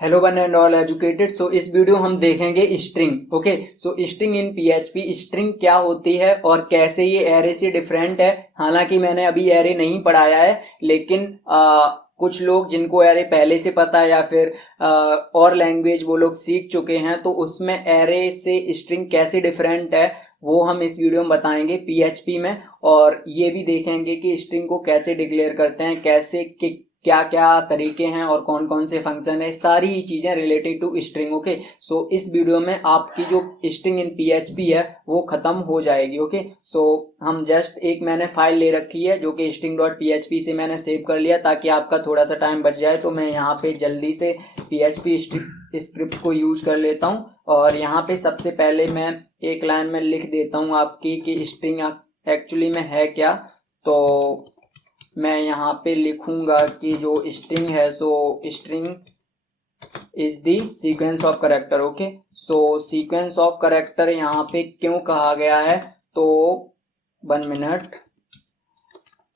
Hello one and all educated. So इस video हम देखेंगे string. Okay, so string in PHP, string क्या होती है और कैसे ये एरे से डिफरेंट है। हालांकि मैंने अभी एरे नहीं पढ़ाया है, लेकिन कुछ लोग जिनको एरे पहले से पता है या फिर और लैंग्वेज वो लोग सीख चुके हैं, तो उसमें एरे से स्ट्रिंग कैसे डिफरेंट है वो हम इस वीडियो में बताएंगे पीएचपी में। और ये भी देखेंगे कि स्ट्रिंग को कैसे डिक्लेयर करते हैं, कैसे कि क्या क्या तरीके हैं और कौन कौन से फंक्शन है, सारी ही चीजें रिलेटेड टू स्ट्रिंग। ओके, सो इस वीडियो में आपकी जो स्ट्रिंग इन पीएचपी है वो खत्म हो जाएगी। ओके, सो हम जस्ट एक मैंने फाइल ले रखी है जो कि string डॉट php से मैंने सेव कर लिया ताकि आपका थोड़ा सा टाइम बच जाए। तो मैं यहाँ पे जल्दी से php स्क्रिप्ट को यूज कर लेता हूँ और यहाँ पे सबसे पहले मैं एक लाइन में लिख देता हूँ आपकी कि स्ट्रिंग एक्चुअली में है क्या। तो मैं यहाँ पे लिखूंगा कि जो स्ट्रिंग है, सो string is the sequence of character. Okay, so sequence of character यहाँ पे क्यों कहा गया है, तो 1 मिनट,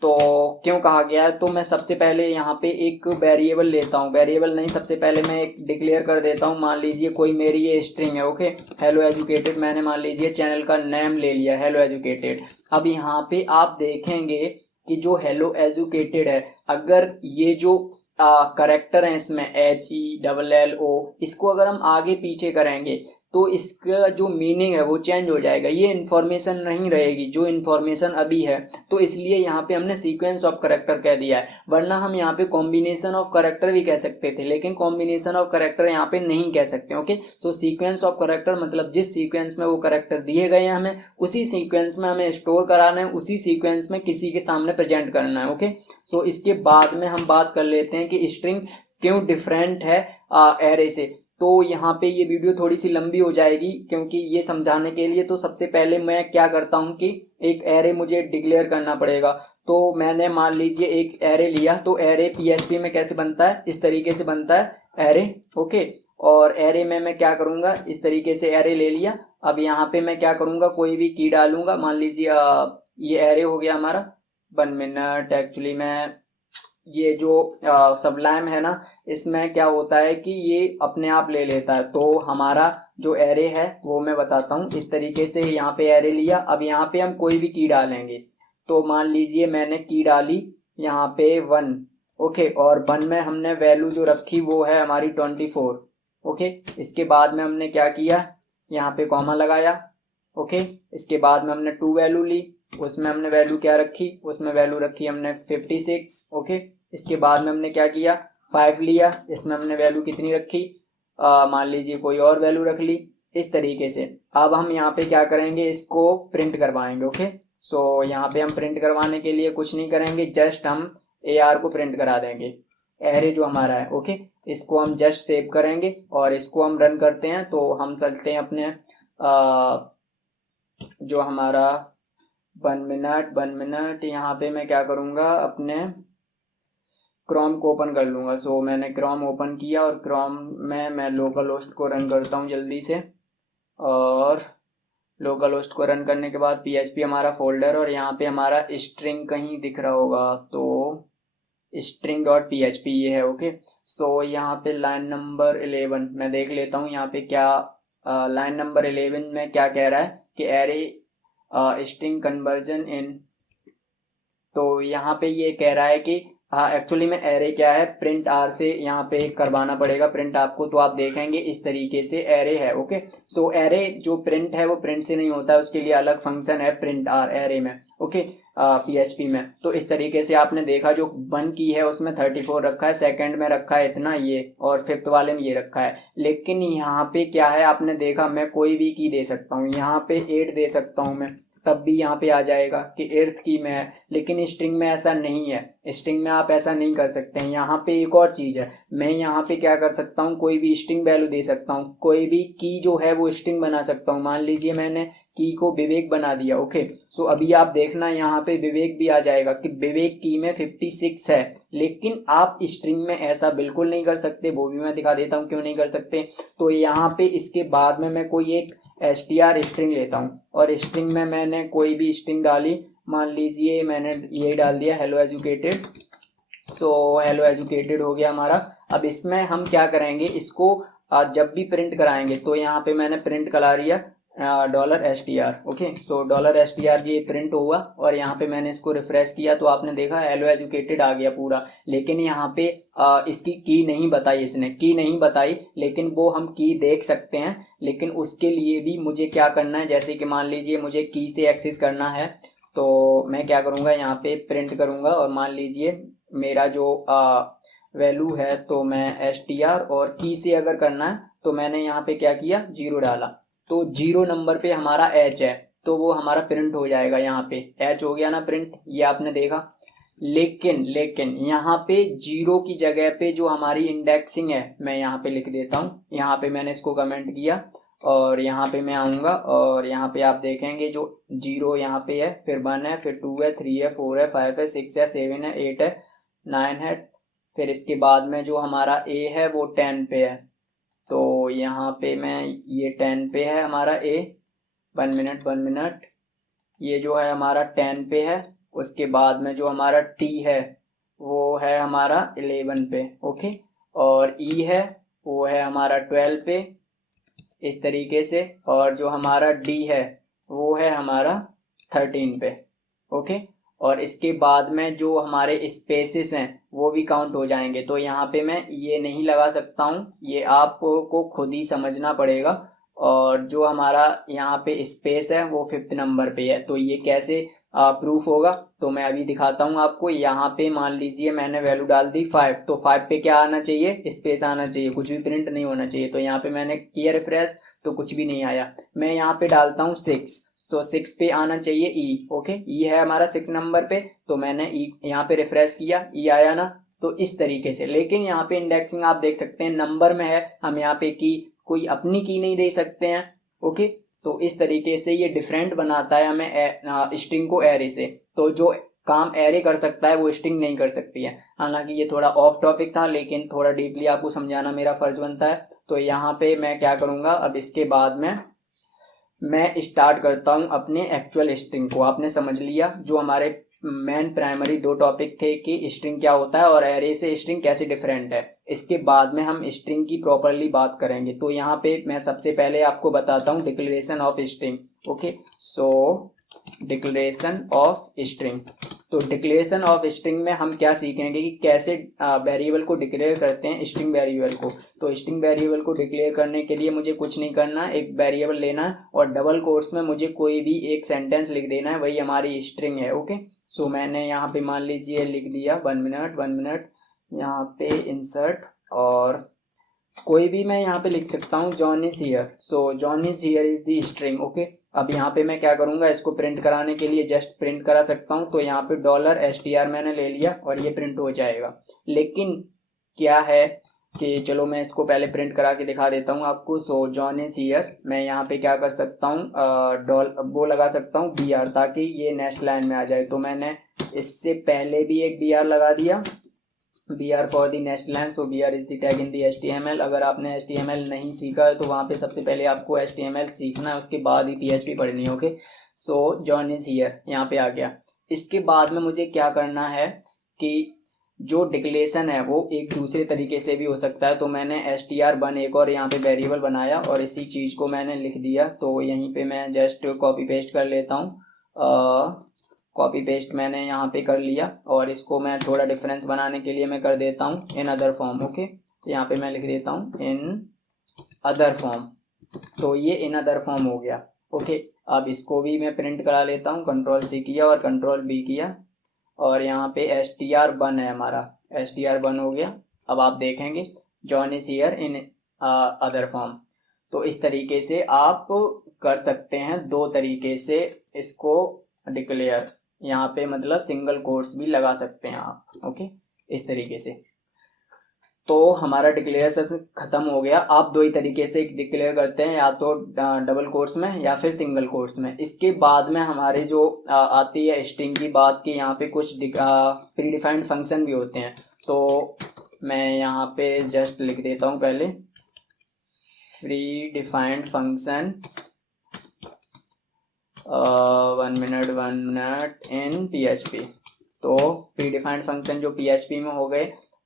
तो क्यों कहा गया है, तो मैं सबसे पहले यहाँ पे एक वेरिएबल लेता हूँ। वेरिएबल नहीं, सबसे पहले मैं एक डिक्लेयर कर देता हूँ। मान लीजिए कोई मेरी ये स्ट्रिंग है। ओके, हेलो एजुकेटेड, मैंने मान लीजिए चैनल का नेम ले लिया हेलो एजुकेटेड। अब यहाँ पे आप देखेंगे कि जो हेलो एजुकेटेड है, अगर ये जो करेक्टर है इसमें HELLO, इसको अगर हम आगे पीछे करेंगे तो इसका जो मीनिंग है वो चेंज हो जाएगा, ये इन्फॉर्मेशन नहीं रहेगी जो इन्फॉर्मेशन अभी है। तो इसलिए यहाँ पे हमने सीक्वेंस ऑफ करेक्टर कह दिया है, वरना हम यहाँ पे कॉम्बिनेशन ऑफ करेक्टर भी कह सकते थे, लेकिन कॉम्बिनेशन ऑफ करेक्टर यहाँ पे नहीं कह सकते। Okay, so sequence of character मतलब जिस सीक्वेंस में वो करेक्टर दिए गए हैं हमें उसी सीक्वेंस में हमें स्टोर कराना है, उसी सीक्वेंस में किसी के सामने प्रेजेंट करना है। ओके, सो इसके बाद में हम बात कर लेते हैं कि स्ट्रिंग क्यों डिफरेंट है एरे से। तो यहाँ पे ये वीडियो थोड़ी सी लंबी हो जाएगी क्योंकि ये समझाने के लिए, तो सबसे पहले मैं क्या करता हूँ कि एक एरे मुझे डिक्लेयर करना पड़ेगा। तो मैंने मान लीजिए एक एरे लिया, तो एरे पीएचपी में कैसे बनता है, इस तरीके से बनता है एरे। ओके, और एरे में मैं क्या करूंगा, इस तरीके से एरे ले लिया। अब यहाँ पे मैं क्या करूंगा, कोई भी की डालूंगा। मान लीजिए ये एरे हो गया हमारा। 1 मिनट, एक्चुअली मैं ये जो सबलाइम है ना, इसमें क्या होता है कि ये अपने आप ले लेता है। तो हमारा जो एरे है वो मैं बताता हूँ। इस तरीके से यहाँ पे एरे लिया। अब यहाँ पे हम कोई भी की डालेंगे, तो मान लीजिए मैंने की डाली यहाँ पे 1। ओके, और 1 में हमने वैल्यू जो रखी वो है हमारी 24। ओके, इसके बाद में हमने क्या किया, यहाँ पे कॉमा लगाया। ओके, इसके बाद में हमने 2 वैल्यू ली, उसमें हमने वैल्यू क्या रखी, उसमें वैल्यू रखी हमने 56। ओके, इसके बाद में हमने क्या किया, 5 लिया, इसमें हमने वैल्यू कितनी रखी, मान लीजिए कोई और वैल्यू रख ली। इस तरीके से अब हम यहाँ पे क्या करेंगे, इसको प्रिंट करवाएंगे। ओके, सो यहाँ पे हम प्रिंट करवाने के लिए कुछ नहीं करेंगे, जस्ट हम AR को प्रिंट करा देंगे, एरे जो हमारा है। ओके, इसको हम जस्ट सेव करेंगे और इसको हम रन करते हैं। तो हम चलते हैं अपने जो हमारा 1 मिनट यहाँ पे मैं क्या करूँगा, अपने क्रोम को ओपन कर लूँगा। सो मैंने क्रोम ओपन किया और क्रोम में मैं लोकल होस्ट को रन करता हूँ जल्दी से। और लोकल होस्ट को रन करने के बाद पीएचपी हमारा फोल्डर, और यहाँ पे हमारा स्ट्रिंग कहीं दिख रहा होगा, तो स्ट्रिंग डॉट पीएचपी ये है। ओके, सो यहाँ पे लाइन नंबर 11 मैं देख लेता हूँ यहाँ पे क्या लाइन नंबर 11 में क्या कह रहा है कि एरे स्ट्रिंग कन्वर्जन इन। तो यहाँ पे ये कह रहा है कि हाँ, एक्चुअली में एरे क्या है, प्रिंट आर से यहाँ पे करवाना पड़ेगा प्रिंट आपको। तो आप देखेंगे इस तरीके से एरे है। ओके, सो एरे जो प्रिंट है वो प्रिंट से नहीं होता है, उसके लिए अलग फंक्शन है प्रिंट आर एरे में। ओके, पीएचपी में। तो इस तरीके से आपने देखा जो 1 की है उसमें 34 रखा है, सेकंड में रखा है इतना ये, और 5th वाले में ये रखा है। लेकिन यहाँ पे क्या है, आपने देखा मैं कोई भी की दे सकता हूँ, यहाँ पे 8 दे सकता हूँ मैं, तब भी यहाँ पे आ जाएगा कि 8th की में है। लेकिन स्ट्रिंग में ऐसा नहीं है, स्ट्रिंग में आप ऐसा नहीं कर सकते हैं। यहाँ पे एक और चीज है, मैं यहाँ पे क्या कर सकता हूँ, कोई भी स्ट्रिंग वैल्यू दे सकता हूँ, कोई भी की जो है वो स्ट्रिंग बना सकता हूँ। मान लीजिए मैंने की को विवेक बना दिया। ओके, सो अभी आप देखना यहाँ पे विवेक भी आ जाएगा कि विवेक की में 56 है। लेकिन आप स्ट्रिंग में ऐसा बिल्कुल नहीं कर सकते, वो भी मैं दिखा देता हूँ क्यों नहीं कर सकते। तो यहाँ पे इसके बाद में मैं कोई एक str स्ट्रिंग लेता हूँ और स्ट्रिंग में मैंने कोई भी स्ट्रिंग डाली, मान लीजिए मैंने ये डाल दिया hello educated. So hello educated हो गया हमारा। अब इसमें हम क्या करेंगे, इसको जब भी प्रिंट कराएंगे तो यहाँ पे मैंने प्रिंट करा लिया $str। ओके, सो $str ये प्रिंट हुआ और यहाँ पे मैंने इसको रिफ्रेश किया तो आपने देखा हेलो एजुकेटेड आ गया पूरा। लेकिन यहाँ पे इसकी की नहीं बताई, इसने की नहीं बताई, लेकिन वो हम की देख सकते हैं। लेकिन उसके लिए भी मुझे क्या करना है, जैसे कि मान लीजिए मुझे की से एक्सेस करना है तो मैं क्या करूँगा, यहाँ पे प्रिंट करूँगा और मान लीजिए मेरा जो वैल्यू है तो मैं str और की से अगर करना है तो मैंने यहाँ पे क्या किया, 0 डाला। तो 0 नंबर पे हमारा h है तो वो हमारा प्रिंट हो जाएगा, यहाँ पे h हो गया ना प्रिंट, ये आपने देखा। लेकिन यहाँ पे 0 की जगह पे जो हमारी इंडेक्सिंग है मैं यहाँ पे लिख देता हूँ। यहाँ पे मैंने इसको कमेंट किया और यहाँ पे मैं आऊँगा और यहाँ पे आप देखेंगे जो 0 यहाँ पे है, फिर 1 है, फिर 2 है, 3 है, 4 है, 5 है, 6 है, 7 है, 8 है, 9 है, फिर इसके बाद में जो हमारा a है वो 10 पे है। तो यहाँ पे मैं ये 10 पे है हमारा a, 1 मिनट, ये जो है हमारा 10 पे है। उसके बाद में जो हमारा t है वो है हमारा 11 पे। ओके, और e है वो है हमारा 12 पे, इस तरीके से। और जो हमारा d है वो है हमारा 13 पे। ओके, और इसके बाद में जो हमारे स्पेसेस हैं वो भी काउंट हो जाएंगे। तो यहाँ पे मैं ये नहीं लगा सकता हूँ, ये आपको खुद ही समझना पड़ेगा। और जो हमारा यहाँ पे स्पेस है वो 5th नंबर पे है। तो ये कैसे प्रूफ होगा, तो मैं अभी दिखाता हूँ आपको। यहाँ पे मान लीजिए मैंने वैल्यू डाल दी 5, तो 5 पे क्या आना चाहिए, स्पेस आना चाहिए, कुछ भी प्रिंट नहीं होना चाहिए। तो यहाँ पे मैंने किया रिफ्रेश तो कुछ भी नहीं आया। मैं यहाँ पे डालता हूँ 6, तो 6 पे आना चाहिए ई। ओके, ई है हमारा 6 नंबर पे, तो मैंने ई यहाँ पे रिफ्रेश किया, ई आया ना। तो इस तरीके से, लेकिन यहाँ पे इंडेक्सिंग आप देख सकते हैं नंबर में है, हम यहाँ पे की कोई अपनी की नहीं दे सकते हैं। ओके, तो इस तरीके से ये डिफरेंट बनाता है हमें स्ट्रिंग को एरे से। तो जो काम एरे कर सकता है वो स्ट्रिंग नहीं कर सकती है। हालांकि ये थोड़ा ऑफ टॉपिक था, लेकिन थोड़ा डीपली आपको समझाना मेरा फर्ज बनता है। तो यहाँ पे मैं क्या करूँगा, अब इसके बाद में मैं स्टार्ट करता हूं अपने एक्चुअल स्ट्रिंग को। आपने समझ लिया जो हमारे मेन प्राइमरी 2 टॉपिक थे कि स्ट्रिंग क्या होता है और एरे से स्ट्रिंग कैसे डिफरेंट है। इसके बाद में हम स्ट्रिंग की प्रॉपरली बात करेंगे। तो यहाँ पे मैं सबसे पहले आपको बताता हूँ declaration of string. Okay, so declaration of string. तो डिक्लेरेशन ऑफ स्ट्रिंग में हम क्या सीखेंगे कि कैसे वेरिएबल को डिक्लेयर करते हैं, स्ट्रिंग वेरिएबल को। तो स्ट्रिंग वेरिएबल को डिक्लेयर करने के लिए मुझे कुछ नहीं करना, एक वेरिएबल लेना है और डबल कोट्स में मुझे कोई भी एक सेंटेंस लिख देना है, वही हमारी स्ट्रिंग है। ओके, सो मैंने यहाँ पे मान लीजिए लिख दिया 1 मिनट, यहाँ पे इंसर्ट और कोई भी मैं यहाँ पे लिख सकता हूँ John is here. So John is here is the string. Okay, अब यहाँ पे मैं क्या करूँगा, इसको प्रिंट कराने के लिए जस्ट प्रिंट करा सकता हूँ। तो यहाँ पे $str मैंने ले लिया और ये प्रिंट हो जाएगा। लेकिन क्या है कि चलो मैं इसको पहले प्रिंट करा के दिखा देता हूँ आपको। सो जॉन इज हियर, मैं यहाँ पे क्या कर सकता हूँ, वो लगा सकता हूँ br, ताकि ये नेक्स्ट लाइन में आ जाए। तो मैंने इससे पहले भी एक br लगा दिया, br for the next line. So br is the tag in the HTML। अगर आपने HTML नहीं सीखा है तो वहाँ पे सबसे पहले आपको HTML सीखना है, उसके बाद ही PHP पढ़नी है। Okay, so John is here यहाँ पे आ गया। इसके बाद में मुझे क्या करना है कि जो डिक्लेरेशन है वो एक दूसरे तरीके से भी हो सकता है। तो मैंने str1 एक और यहाँ पे वेरिएबल बनाया और इसी चीज़ को मैंने लिख दिया। तो यहीं पे मैं जस्ट कॉपी पेस्ट कर लेता हूँ। कॉपी पेस्ट मैंने यहाँ पे कर लिया और इसको मैं थोड़ा डिफरेंस बनाने के लिए मैं कर देता हूँ इन अदर फॉर्म। ओके, तो यहाँ पे मैं लिख देता हूँ इन अदर फॉर्म। तो ये इन अदर फॉर्म हो गया। ओके, अब इसको भी मैं प्रिंट करा लेता हूँ, Ctrl+C किया और Ctrl+V किया और यहाँ पे str1 है हमारा, str1 हो गया। अब आप देखेंगे John is here in other form. तो इस तरीके से आप कर सकते हैं, 2 तरीके से इसको डिक्लेयर। यहाँ पे मतलब सिंगल कोट्स भी लगा सकते हैं आप। ओके, इस तरीके से। तो हमारा डिक्लेरेशन खत्म हो गया। आप 2 ही तरीके से डिक्लेयर करते हैं, या तो डबल कोट्स में या फिर सिंगल कोट्स में। इसके बाद में हमारे जो आती है स्ट्रिंग की बात की, यहाँ पे कुछ प्री डिफाइंड फंक्शन भी होते हैं। तो मैं यहाँ पे जस्ट लिख देता हूँ पहले pre defined function 1 minute in PHP। तो प्री डिफाइंड फंक्शन जो PHP में हो गए,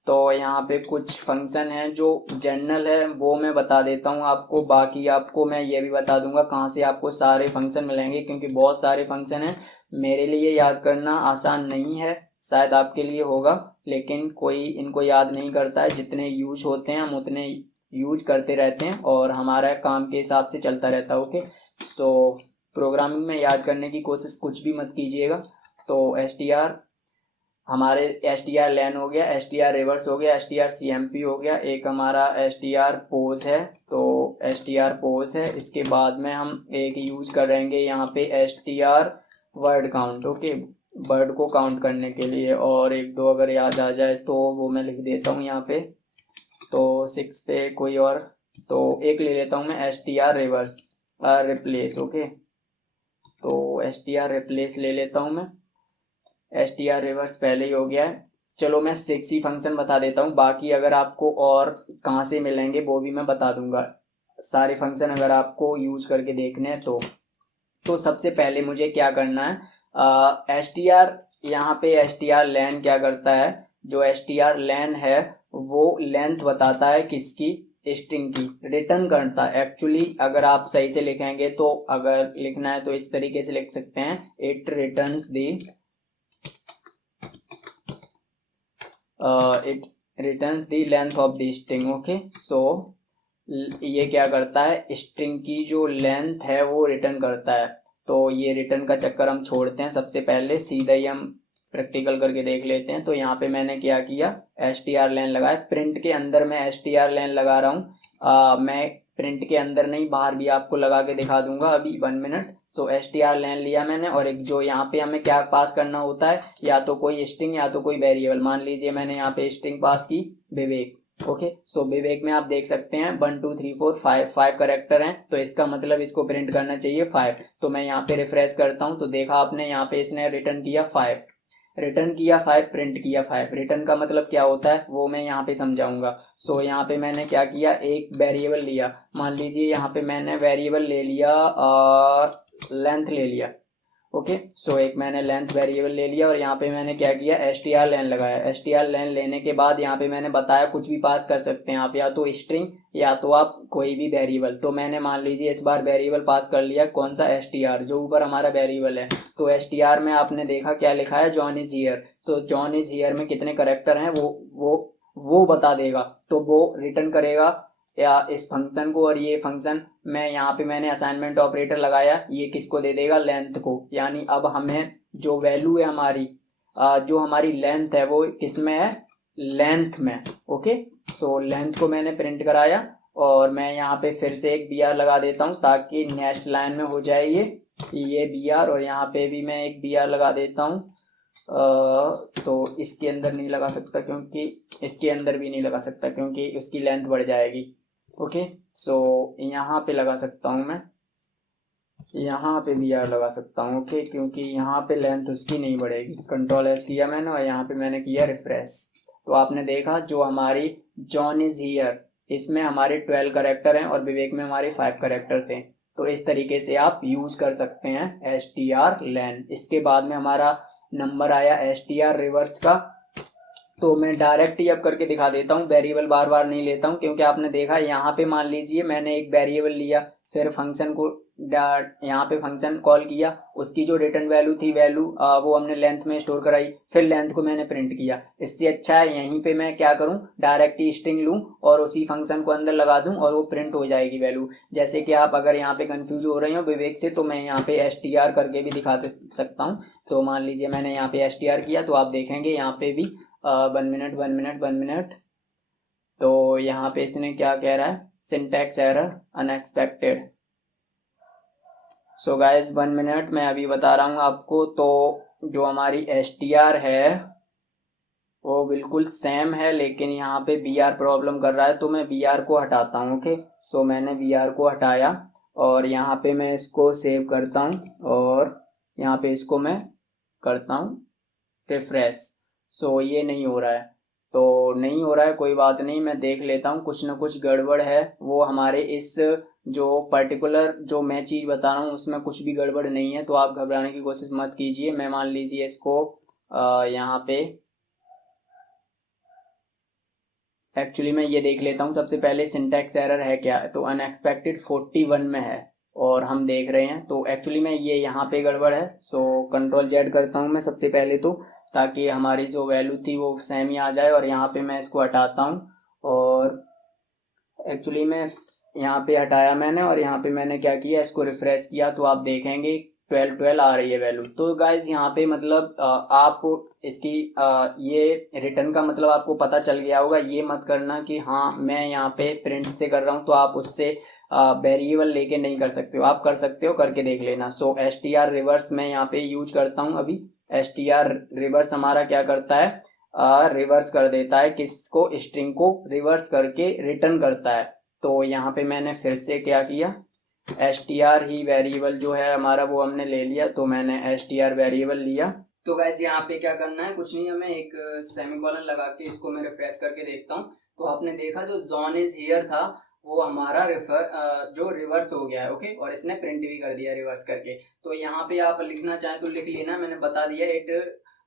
तो यहाँ पे कुछ फंक्शन हैं जो जनरल है वो मैं बता देता हूँ आपको, बाकी आपको मैं ये भी बता दूंगा कहाँ से आपको सारे फंक्शन मिलेंगे, क्योंकि बहुत सारे फंक्शन हैं। मेरे लिए याद करना आसान नहीं है, शायद आपके लिए होगा, लेकिन कोई इनको याद नहीं करता है। जितने यूज होते हैं हम उतने यूज करते रहते हैं और हमारा काम के हिसाब से चलता रहता है। ओके, सो प्रोग्रामिंग में याद करने की कोशिश कुछ भी मत कीजिएगा। तो str हमारे str लैन हो गया, str रिवर्स हो गया, str cmp हो गया, एक हमारा str पोज है, तो str पोज है। इसके बाद में हम एक यूज करेंगे यहाँ पे str word count. Okay, word को काउंट करने के लिए, और एक दो अगर याद आ जाए तो वो मैं लिख देता हूँ यहाँ पे। तो 6 पे कोई और, तो एक ले लेता हूँ मैं str रिवर्स रिप्लेस। ओके, तो str रिप्लेस ले लेता हूँ मैं, str रिवर्स पहले ही हो गया है। चलो मैं 6 ही फंक्शन बता देता हूँ, बाकी अगर आपको और कहाँ से मिलेंगे वो भी मैं बता दूंगा। सारे फंक्शन अगर आपको यूज करके देखने हैं तो सबसे पहले मुझे क्या करना है, str यहाँ पे str len क्या करता है, जो str len है वो लेंथ बताता है किसकी, स्ट्रिंग की, रिटर्न करता है। एक्चुअली अगर आप सही से लिखेंगे तो, अगर लिखना है तो इस तरीके से लिख सकते हैं, it returns the it returns the length of the string. Okay, so ये क्या करता है, स्ट्रिंग की जो लेंथ है वो रिटर्न करता है। तो ये रिटर्न का चक्कर हम छोड़ते हैं, सबसे पहले सीधा ही हम प्रैक्टिकल करके देख लेते हैं। तो यहाँ पे मैंने क्या किया, str len लगाया, प्रिंट के अंदर मैं str len लगा रहा हूँ। मैं प्रिंट के अंदर नहीं बाहर भी आपको लगा के दिखा दूंगा अभी 1 मिनट। तो str len लिया मैंने, और एक जो यहाँ पे हमें क्या पास करना होता है, या तो कोई स्ट्रिंग या तो कोई वेरिएबल। मान लीजिए मैंने यहाँ पे स्ट्रिंग पास की विवेक। ओके, सो विवेक में आप देख सकते हैं 1 2 3 4 5 करेक्टर हैं, तो इसका मतलब इसको प्रिंट करना चाहिए 5। तो मैं यहाँ पे रिफ्रेश करता हूँ तो देखा आपने यहाँ पे इसने रिटर्न किया 5, रिटर्न किया 5, प्रिंट किया 5। रिटर्न का मतलब क्या होता है वो मैं यहाँ पे समझाऊंगा। सो यहाँ पे मैंने क्या किया, एक वेरिएबल लिया, मान लीजिए यहाँ पे मैंने वेरिएबल ले लिया लेंथ ले लिया। ओके, सो एक मैंने लेंथ वेरिएबल ले लिया, और यहाँ पे मैंने क्या किया, str len लगाया। str len लेने के बाद यहाँ पे मैंने बताया कुछ भी पास कर सकते हैं आप, या तो स्ट्रिंग या तो आप कोई भी वेरिएबल। तो मैंने मान लीजिए इस बार वेरिएबल पास कर लिया, कौन सा, str, जो ऊपर हमारा वेरिएबल है। तो str में आपने देखा क्या लिखा है, जॉन इज हियर। तो जॉन इज हियर में कितने करेक्टर हैं वो बता देगा, तो वो रिटर्न करेगा या इस फंक्शन को। और ये फंक्शन मैं यहाँ पे मैंने असाइनमेंट ऑपरेटर लगाया, ये किसको दे देगा, लेंथ को। यानी अब हमें जो वैल्यू है हमारी, जो हमारी लेंथ है वो किस में है, लेंथ में। ओके, सो लेंथ को मैंने प्रिंट कराया, और मैं यहाँ पे फिर से एक br लगा देता हूँ ताकि नेक्स्ट लाइन में हो जाए ये br, और यहाँ पे भी मैं एक br लगा देता हूँ। तो इसके अंदर नहीं लगा सकता, क्योंकि इसके अंदर भी नहीं लगा सकता क्योंकि उसकी लेंथ बढ़ जाएगी। ओके, सो यहाँ पे लगा सकता हूँ मैं, यहाँ पे भी यार लगा सकता हूँ। ओके, क्योंकि यहाँ पे लेंथ उसकी नहीं बढ़ेगी। कंट्रोल एस किया मैंने, और यहाँ पे मैंने किया रिफ्रेश। तो आपने देखा जो हमारी जॉन इज हियर, इसमें हमारे 12 करेक्टर हैं और विवेक में हमारे 5 करेक्टर थे। तो इस तरीके से आप यूज कर सकते हैं str len। इसके बाद में हमारा नंबर आया str रिवर्स का, तो मैं डायरेक्ट ही अब करके दिखा देता हूँ, वेरिएबल बार बार नहीं लेता हूँ, क्योंकि आपने देखा यहाँ पे मान लीजिए मैंने एक वेरिएबल लिया, फिर फंक्शन को यहाँ पे फंक्शन कॉल किया, उसकी जो रिटर्न वैल्यू थी वैल्यू वो हमने लेंथ में स्टोर कराई, फिर लेंथ को मैंने प्रिंट किया। इससे अच्छा है यहीं पे मैं क्या करूँ, डायरेक्ट ही स्ट्रिंग लूँ और उसी फंक्शन को अंदर लगा दूँ और वो प्रिंट हो जाएगी वैल्यू। जैसे कि आप अगर यहाँ पे कंफ्यूज हो रहे हो विवेक से, तो मैं यहाँ पे str करके भी दिखा सकता हूँ। तो मान लीजिए मैंने यहाँ पे str किया, तो आप देखेंगे यहाँ पे भी 1 मिनट। तो यहाँ पे इसने क्या कह रहा है, syntax error unexpected. So guys 1 minute, मैं अभी बता रहा हूँ आपको। तो जो हमारी str है वो बिल्कुल सेम है, लेकिन यहाँ पे br प्रॉब्लम कर रहा है, तो मैं br को हटाता हूँ। ओके, सो मैंने br को हटाया, और यहाँ पे मैं इसको सेव करता हूँ, और यहाँ पे इसको मैं करता हूँ रिफ्रेश। सो ये नहीं हो रहा है, तो नहीं हो रहा है, कोई बात नहीं, मैं देख लेता हूँ, कुछ ना कुछ गड़बड़ है। वो हमारे इस जो पर्टिकुलर जो मैं चीज़ बता रहा हूँ उसमें कुछ भी गड़बड़ नहीं है, तो आप घबराने की कोशिश मत कीजिए। मैं मान लीजिए इसको यहाँ पे एक्चुअली मैं ये देख लेता हूँ सबसे पहले सिंटैक्स एरर है क्या। तो अनएक्सपेक्टेड 41 में है और हम देख रहे हैं। तो एक्चुअली मैं ये यहाँ पे गड़बड़ है। सो कंट्रोल जेड करता हूँ मैं सबसे पहले तो, ताकि हमारी जो वैल्यू थी वो सेम ही आ जाए। और यहाँ पे मैं इसको हटाता हूँ और एक्चुअली मैं यहाँ पे हटाया मैंने और यहाँ पे मैंने क्या किया, इसको रिफ्रेश किया तो आप देखेंगे 12 आ रही है वैल्यू। तो गाइज यहाँ पे मतलब आप इसकी ये रिटर्न का मतलब आपको पता चल गया होगा। ये मत करना कि हाँ मैं यहाँ पे प्रिंट से कर रहा हूँ तो आप उससे वेरिएबल लेके नहीं कर सकते हो, आप कर सकते हो, करके देख लेना। सो str रिवर्स मैं यहाँ पे यूज करता हूँ अभी। str रिवर्स हमारा क्या करता है, रिवर्स कर देता है किसको, स्ट्रिंग को रिवर्स करके रिटर्न करता है। तो यहाँ पे मैंने फिर से क्या किया, str ही वेरिएबल जो है हमारा वो हमने ले लिया। तो मैंने str वेरिएबल लिया। तो गाइज यहाँ पे क्या करना है, कुछ नहीं, हमें एक सेमीकोलन लगा के इसको मैं रिफ्रेश करके देखता हूँ। तो आपने देखा जो जॉन इज हियर था वो हमारा जो रिवर्स हो गया है। ओके, और इसने प्रिंट भी कर दिया रिवर्स करके। तो यहाँ पे आप लिखना चाहें तो लिख लेना, मैंने बता दिया, it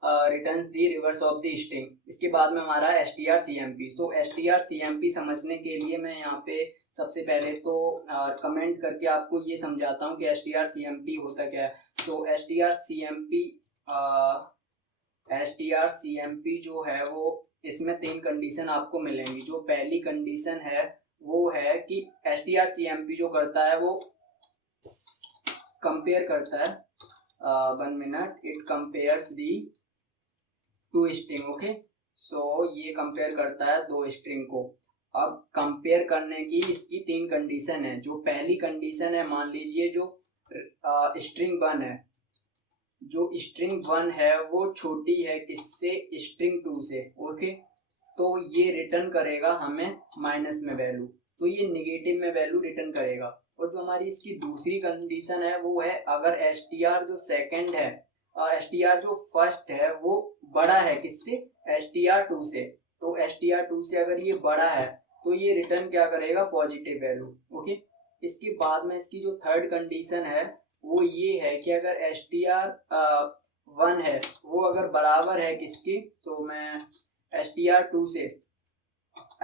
returns the reverse of the string. इसके बाद में हमारा strcmp। सो strcmp समझने के लिए मैं यहाँ पे सबसे पहले तो कमेंट करके आपको ये समझाता हूँ कि strcmp होता क्या है। तो strcmp जो है वो, इसमें 3 कंडीशन आपको मिलेंगी। जो पहली कंडीशन है वो है कि strcmp जो करता है वो कंपेयर करता है, 1 minute, it compares the 2 string. Okay, so ये कंपेयर करता है 2 स्ट्रिंग को। अब कंपेयर करने की इसकी 3 कंडीशन है। जो पहली कंडीशन है, मान लीजिए जो स्ट्रिंग 1 है, जो स्ट्रिंग 1 है वो छोटी है किससे, स्ट्रिंग 2 से। ओके, तो ये रिटर्न करेगा हमें माइनस में वैल्यू, तो ये निगेटिव में वैल्यू रिटर्न करेगा। और जो हमारी इसकी दूसरी कंडीशन है वो है, अगर str जो सेकंड है, str जो फर्स्ट है वो बड़ा है किससे, str2 से। तो str2 से अगर ये बड़ा है तो ये रिटर्न क्या करेगा, पॉजिटिव वैल्यू। ओके, इसके बाद में इसकी जो थर्ड कंडीशन है वो ये है कि अगर str1 है वो अगर बराबर है किसके, तो मैं str2 से,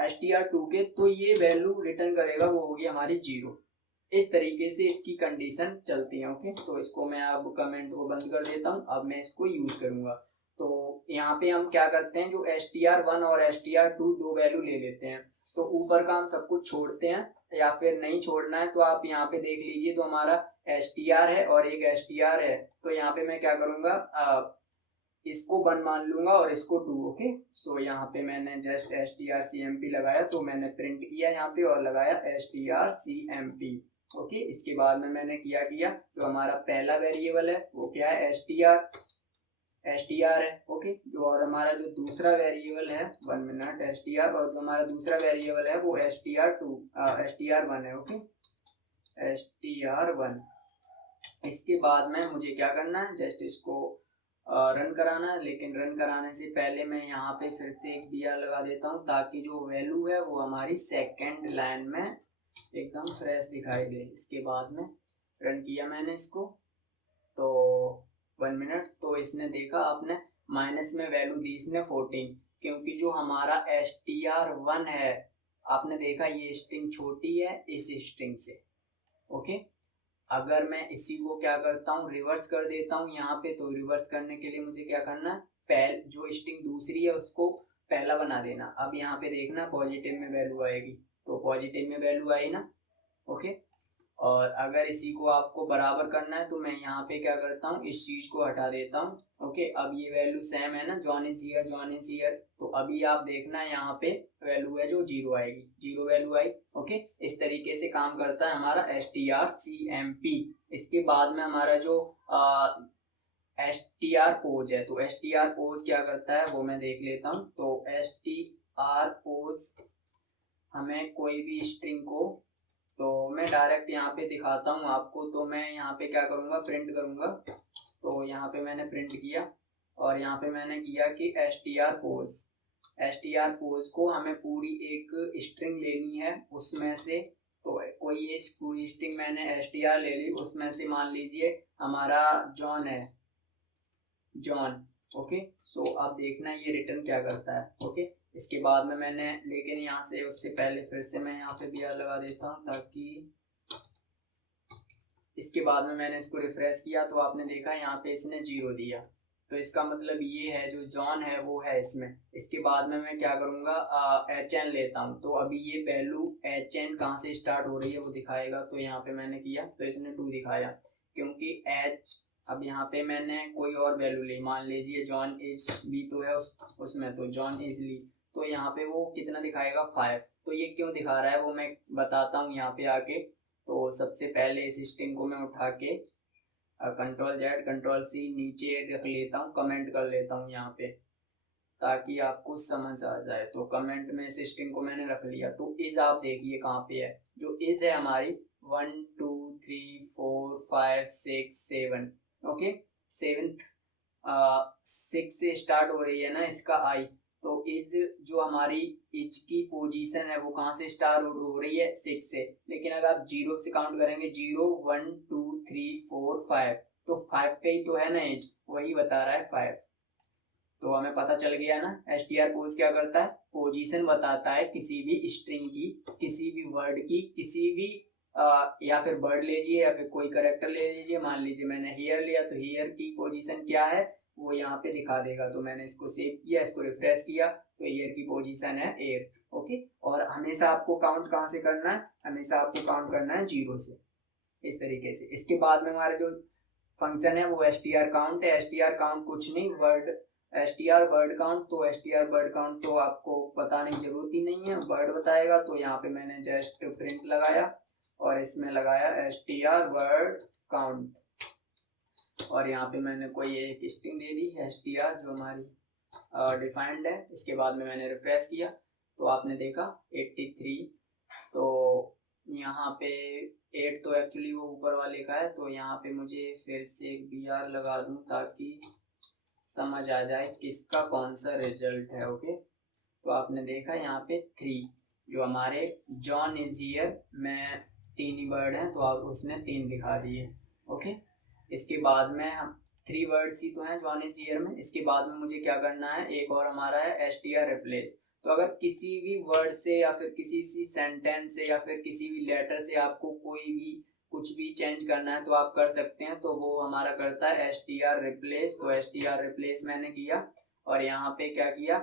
str2 के, तो ये वैल्यू रिटर्न करेगा, वो होगी हमारी 0। इस तरीके से इसकी कंडीशन चलती है। ओके, तो इसको मैं अब कमेंट को बंद कर देता हूँ, अब मैं इसको यूज करूंगा। तो यहाँ पे हम क्या करते हैं, जो str1 और str2 दो वैल्यू ले लेते हैं। तो ऊपर का हम सब कुछ छोड़ते हैं, या फिर नहीं छोड़ना है तो आप यहाँ पे देख लीजिए, तो हमारा str है और एक str है। तो यहाँ पे मैं क्या करूंगा, इसको 1 मान लूंगा और इसको 2। ओके, सो यहाँ पे मैंने जस्ट strcmp लगाया, तो मैंने प्रिंट किया यहाँ पे और लगाया strcmp। ओके, इसके बाद में मैंने किया जो हमारा पहला वेरिएबल है वो क्या है, str है। ओके, जो और हमारा जो दूसरा वेरिएबल है, 1 मिनट, str, और जो हमारा दूसरा वेरिएबल है वो str1 है। Okay, str1। इसके बाद में मुझे क्या करना है, जस्ट इसको रन कराना है। लेकिन रन कराने से पहले मैं यहाँ पे फिर से एक br लगा देता हूँ, ताकि जो वैल्यू है वो हमारी सेकंड लाइन में एकदम फ्रेश दिखाई दे। इसके बाद में रन किया मैंने इसको, तो 1 मिनट, तो इसने देखा, आपने माइनस में वैल्यू दी इसने 14, क्योंकि जो हमारा str1 है, आपने देखा ये स्ट्रिंग छोटी है इस स्ट्रिंग से। ओके, अगर मैं इसी को क्या करता हूँ, रिवर्स कर देता हूँ यहाँ पे, तो रिवर्स करने के लिए मुझे क्या करना है, जो स्ट्रिंग दूसरी है उसको पहला बना देना। अब यहाँ पे देखना पॉजिटिव में वैल्यू आएगी, तो पॉजिटिव में वैल्यू आई ना। ओके, और अगर इसी को आपको बराबर करना है तो मैं यहाँ पे क्या करता हूँ, इस चीज को हटा देता हूँ। ओके, अब ये वैल्यू सेम है ना, जॉन इज हियर। तो अभी आप देखना यहाँ पे वैल्यू है जो 0 आएगी, 0 वैल्यू आई। ओके, इस तरीके से काम करता है हमारा strcmp। इसके बाद में हमारा जो strpose है, तो strpose क्या करता है वो मैं देख लेता हूँ। तो strpose हमें कोई भी स्ट्रिंग को, तो मैं डायरेक्ट यहाँ पे दिखाता हूँ आपको। तो मैं यहाँ पे क्या करूँगा, प्रिंट करूँगा। तो यहाँ पे मैंने प्रिंट किया और यहाँ पे मैंने किया कि strpose को हमें पूरी एक स्ट्रिंग लेनी है, उसमें से तो कोई एक पूरी स्ट्रिंग मैंने str ले ली, उसमें से मान लीजिए हमारा जॉन है, जॉन। ओके, सो अब देखना ये रिटर्न क्या करता है। ओके, इसके बाद में मैंने, लेकिन यहाँ से उससे पहले फिर से मैं यहाँ पे br लगा देता हूँ ताकि, इसके बाद में मैंने इसको रिफ्रेश किया तो आपने देखा यहाँ पे इसने 0 दिया, तो इसका मतलब ये है जो जॉन है वो है इसमें। इसके बाद में मैं क्या करूँगा, HN लेता हूँ, तो अभी ये वैल्यू HN कहाँ से स्टार्ट हो रही है वो दिखाएगा। तो यहाँ पे मैंने किया तो इसने 2 दिखाया, क्योंकि H, अब यहाँ पे मैंने कोई और वैल्यू ली, मान लीजिए जॉन इज भी तो है उसमें, तो जॉन इजली, तो यहाँ पे वो कितना दिखाएगा 5। तो ये क्यों दिखा रहा है वो मैं बताता हूँ यहाँ पे आके। तो सबसे पहले इस स्ट्रिंग को मैं उठा के Ctrl+Z Ctrl+C नीचे रख लेता हूँ, कमेंट कर लेता हूँ यहाँ पे, ताकि आपको समझ आ जाए। तो कमेंट में इस स्ट्रिंग को मैंने रख लिया। तो इज आप देखिए कहाँ पे है, जो इज है हमारी 1 2 3 4 5 6 7, ओके, 7th 6 से स्टार्ट हो रही है ना इसका आई, तो इज जो हमारी इज की पोजीशन है वो कहाँ से स्टार्ट हो रही है 6 से, लेकिन अगर आप 0 से काउंट करेंगे 0 1 2 3 4 5, तो 5 पे ही तो है ना इज, वही बता रहा है 5। तो हमें पता चल गया ना, str पोज क्या करता है, पोजीशन बताता है किसी भी स्ट्रिंग की, किसी भी वर्ड की, किसी भी या फिर वर्ड ले लीजिए या फिर कोई कैरेक्टर ले लीजिए। मान लीजिए मैंने हियर लिया तो हियर की पोजीशन क्या है वो यहाँ पे दिखा देगा। तो मैंने इसको सेव किया, इसको रिफ्रेश किया, तो हियर की पोजीशन है 8th, ओके। और हमेशा आपको काउंट कहाँ से करना है, हमेशा आपको काउंट करना है 0 से, इस तरीके से। इसके बाद में हमारा जो फंक्शन है वो str काउंट है। str काउंट कुछ नहीं, वर्ड str वर्ड काउंट, तो str वर्ड काउंट तो आपको बताने की जरूरत ही नहीं है, वर्ड बताएगा। तो यहाँ पे मैंने जस्ट प्रिंट लगाया और इसमें लगाया str वर्ड काउंट, और यहाँ पे मैंने कोई एक स्ट्रिंग दे दी str जो हमारी डिफाइंड है। इसके बाद में मैंने रिफ्रेश किया तो आपने देखा 83। तो यहाँ पे 8 तो एक्चुअली वो ऊपर वाले का है, तो यहाँ पे मुझे फिर से एक br लगा दूं ताकि समझ आ जाए किसका कौन सा रिजल्ट है, ओके। तो आपने देखा यहाँ पे 3, जो हमारे जॉन इज हियर में 3 ही वर्ड हैं तो आप उसने 3 दिखा दिए, ओके। इसके बाद में हम 3 वर्ड्स ही तो हैं जॉन इज हियर में। इसके बाद में मुझे क्या करना है, एक और हमारा है str रिप्लेस। तो अगर किसी भी वर्ड से या फिर किसी सी सेंटेंस से या फिर किसी भी लेटर से आपको कोई भी कुछ भी चेंज करना है तो आप कर सकते हैं, तो वो हमारा करता है str रिप्लेस। तो str रिप्लेस मैंने किया और यहाँ पे क्या किया,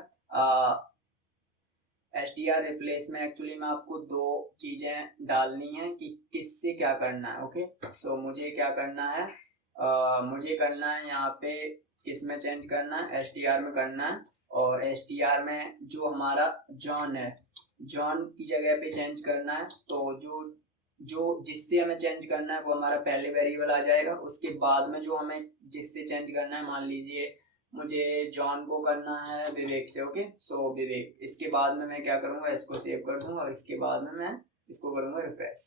str रिप्लेस में एक्चुअली में आपको 2 चीजें डालनी है कि किससे क्या करना है, ओके। तो मुझे क्या करना है, मुझे करना है यहाँ पे किस में चेंज करना है, str में करना है। और str में जो हमारा जॉन है, जॉन की जगह पे चेंज करना है। तो जो जिससे हमें चेंज करना है वो हमारा पहले वेरिएबल आ जाएगा। उसके बाद में जो हमें जिससे चेंज करना है, मान लीजिए मुझे जॉन को करना है विवेक से, ओके। सो विवेक, इसके बाद में मैं क्या करूंगा, इसको सेव कर दूंगा और इसके बाद में मैं इसको करूंगा रिफ्रेश,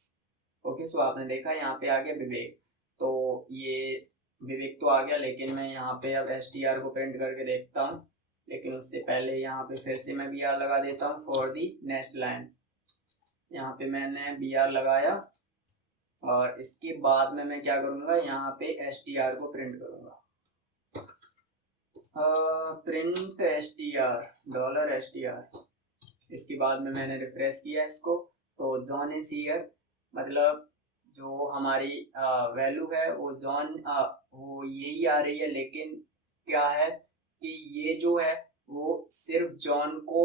ओके। सो आपने देखा यहाँ पे आ गया विवेक। तो ये विवेक तो आ गया, लेकिन मैं यहाँ पे अब str को प्रिंट करके देखता हूँ, लेकिन उससे पहले यहाँ पे फिर से मैं br लगा देता हूँ फॉर दी नेक्स्ट लाइन। यहाँ पे मैंने br लगाया और इसके बाद में मैं क्या करूंगा, यहाँ पे str को प्रिंट करूंगा, प्रिंट $str। इसके बाद में मैंने रिफ्रेश किया इसको, तो जॉन इज हियर, मतलब जो हमारी वैल्यू है वो जॉन वो यही आ रही है। लेकिन क्या है कि ये जो है वो सिर्फ जॉन को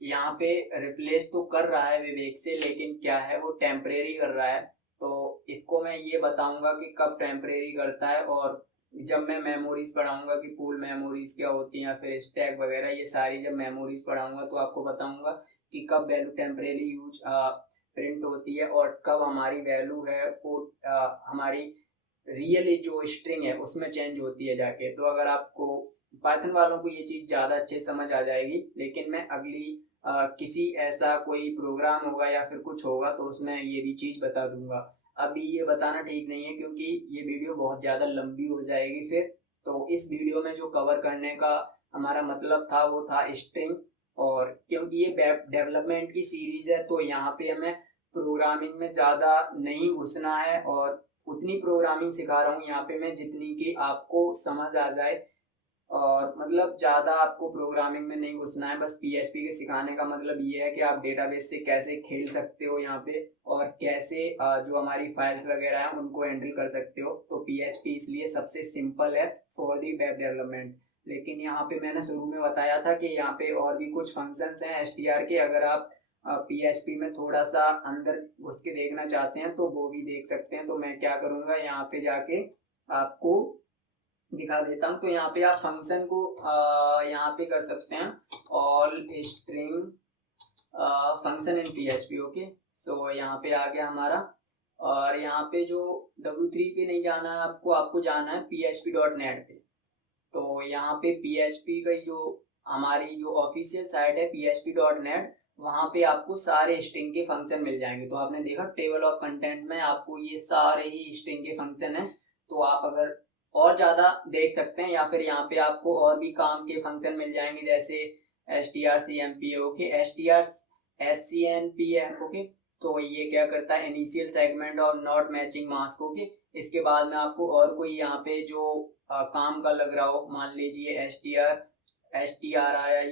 यहाँ पे रिप्लेस तो कर रहा है विवेक से, लेकिन क्या है वो टेम्परेरी कर रहा है। तो इसको मैं ये बताऊंगा कि कब टेम्परेरी करता है, और जब मैं मेमोरीज पढ़ाऊंगा कि पूल मेमोरीज क्या होती हैं या फिर स्टैक वगैरह, ये सारी जब मेमोरीज पढ़ाऊंगा तो आपको बताऊंगा कि कब वैल्यू टेम्परेरी यूज प्रिंट होती है और कब हमारी वैल्यू है वो हमारी रियली जो स्ट्रिंग है उसमें चेंज होती है जाके। तो अगर आपको पाइथन वालों को ये चीज ज्यादा अच्छे समझ आ जाएगी, लेकिन मैं अगली किसी ऐसा कोई प्रोग्राम होगा या फिर कुछ होगा तो उसमें ये भी चीज बता दूंगा। अभी ये बताना ठीक नहीं है क्योंकि ये वीडियो बहुत ज़्यादा लंबी हो जाएगी फिर। तो इस वीडियो में जो कवर करने का हमारा मतलब था वो था स्ट्रिंग, और क्योंकि ये वेब डेवलपमेंट की सीरीज है तो यहाँ पे हमें प्रोग्रामिंग में ज़्यादा नहीं घुसना है, और उतनी प्रोग्रामिंग सिखा रहा हूँ यहाँ पे मैं जितनी कि आपको समझ आ जाए और मतलब ज़्यादा आपको प्रोग्रामिंग में नहीं घुसना है, बस पीएचपी के सिखाने का मतलब ये है कि आप डेटाबेस से कैसे खेल सकते हो यहाँ पे, और कैसे जो हमारी फाइल्स वगैरह हैं उनको हैंडल कर सकते हो। तो पीएचपी इसलिए सबसे सिंपल है फॉर दी वेब डेवलपमेंट। लेकिन यहाँ पे मैंने शुरू में बताया था कि यहाँ पे और भी कुछ फंक्शंस हैं एसटीआर के, अगर आप पीएचपी में थोड़ा सा अंदर घुस के देखना चाहते हैं तो वो भी देख सकते हैं। तो मैं क्या करूँगा, यहाँ पे जाके आपको दिखा देता हूँ। तो यहाँ पे आप फंक्शन को यहाँ पे कर सकते हैं all string function in PHP. Okay, so यहाँ पे आ गया हमारा। और यहाँ पे जो W3 पे नहीं जाना है आपको, आपको जाना है php.net पे। तो यहाँ पे PHP का जो हमारी जो ऑफिशियल साइट है php.net, वहाँ पे आपको सारे स्ट्रिंग के फंक्शन मिल जाएंगे। तो आपने देखा टेबल ऑफ कंटेंट में आपको ये सारे ही स्ट्रिंग के फंक्शन हैं। तो आप अगर और ज़्यादा देख सकते हैं, या फिर यहाँ पे आपको और भी काम के फंक्शन मिल जाएंगे, जैसे strcmp है, ओके, strSCNP है, ओके। तो ये क्या करता है, इनिशियल सेगमेंट और नॉट मैचिंग मास्क, ओके। इसके बाद में आपको और कोई यहाँ पे जो काम का लग रहा हो, मान लीजिए STRI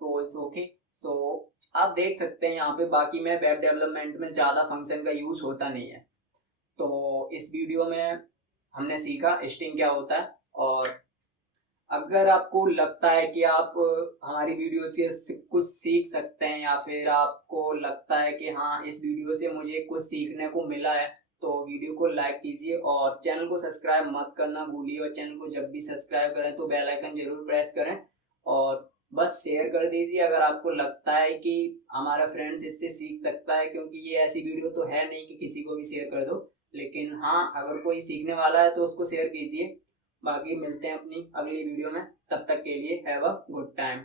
पोज, ओके। सो आप देख सकते हैं यहाँ पे। बाकी मैं वेब डेवलपमेंट में ज़्यादा फंक्शन का यूज होता नहीं है। तो इस वीडियो में हमने सीखा स्ट्रिंग क्या होता है। और अगर आपको लगता है कि आप हमारी वीडियो से कुछ सीख सकते हैं, या फिर आपको लगता है कि हाँ इस वीडियो से मुझे कुछ सीखने को मिला है, तो वीडियो को लाइक कीजिए और चैनल को सब्सक्राइब मत करना भूलिए। और चैनल को जब भी सब्सक्राइब करें तो बेल आइकन जरूर प्रेस करें, और बस शेयर कर दीजिए अगर आपको लगता है कि हमारा फ्रेंड्स इससे सीख सकता है, क्योंकि ये ऐसी वीडियो तो है नहीं कि किसी को भी शेयर कर दो। लेकिन हाँ, अगर कोई सीखने वाला है तो उसको शेयर कीजिए। बाकी मिलते हैं अपनी अगली वीडियो में, तब तक के लिए हैव अ गुड टाइम।